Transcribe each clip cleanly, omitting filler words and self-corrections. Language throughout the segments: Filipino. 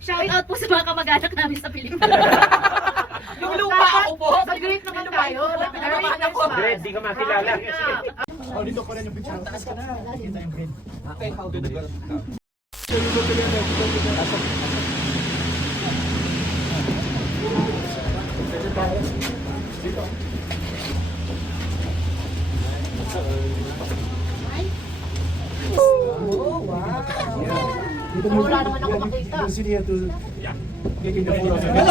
Shout out po sa mga kamag-anak namin sa Pilipinas. Yung lupa ako po. Mag-greet naman tayo. Grade, di ka makilala. Oh, dito pa rin yung picture. Taas ka na. Kita yung grade. Okay, how do you Dito. Oh, wow. Wala naman ako makita.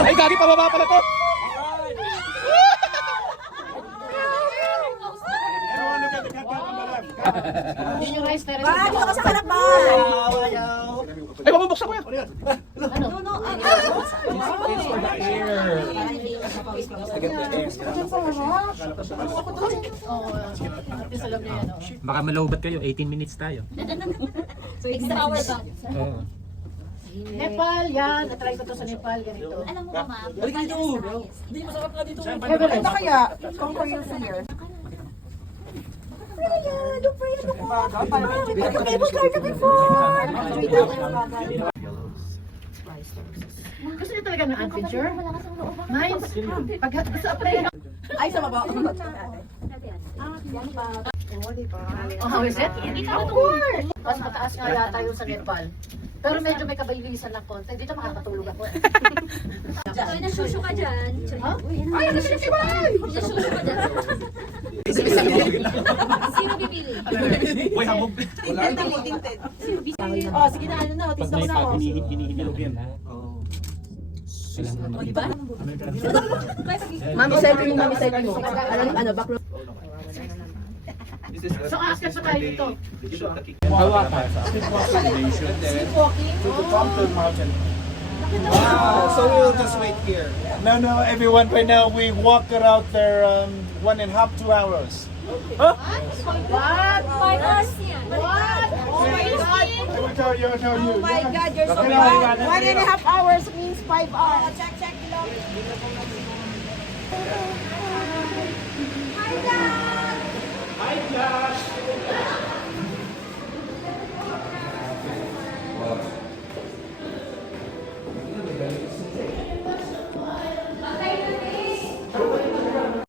Ay, gagi, pababa pala to! Yun yung rice terrace. Ba, dito ka sa harapan. Ay, mabubuksan ko yan! Oo. At least alam niya yan. oh. Baka malowbat kayo, 18 minutes tayo. So, extra hour ba? Oo. Nepal, yan. Na-try ko to sa Nepal, ganito. Alam mo ba, ma'am? Balik dito. Hindi, masarap na dito. Everest. kaya? Conquer your fear. Freya, don't pray ako. Okay, book card ka before. Gusto niyo talaga ng adventure? Nice. Pag sa apply na. Ay, sa baba. Oh, how is it? Of course. Mas mataas nga yata yung sa Nepal. Pero medyo may kabaylisan ng konti. Dito makakatulog ako. Ay, nasusyo ka dyan. Ha? Ay, nasusyo ka dyan. Nasusyo ka dyan. Sino bibili? Uy, hamog! Oh, sige na, ano na. Tis na ko na ako. Hinihilog yan. Mami cycling, mami cycling. Ano, back row. So, ask sa tayo dito. Sleepwalking? To the top of the mountain. So we'll just wait here. No, everyone, right now we walk around there 1.5 to 2 hours. Huh? What? 5 hours yan. What? Oh my God. I will tell you, Oh my God, you're so Okay, bad. okay. 1.5 hours means 5 hours. Check, check, below. Hi, Dad. Hi, Josh.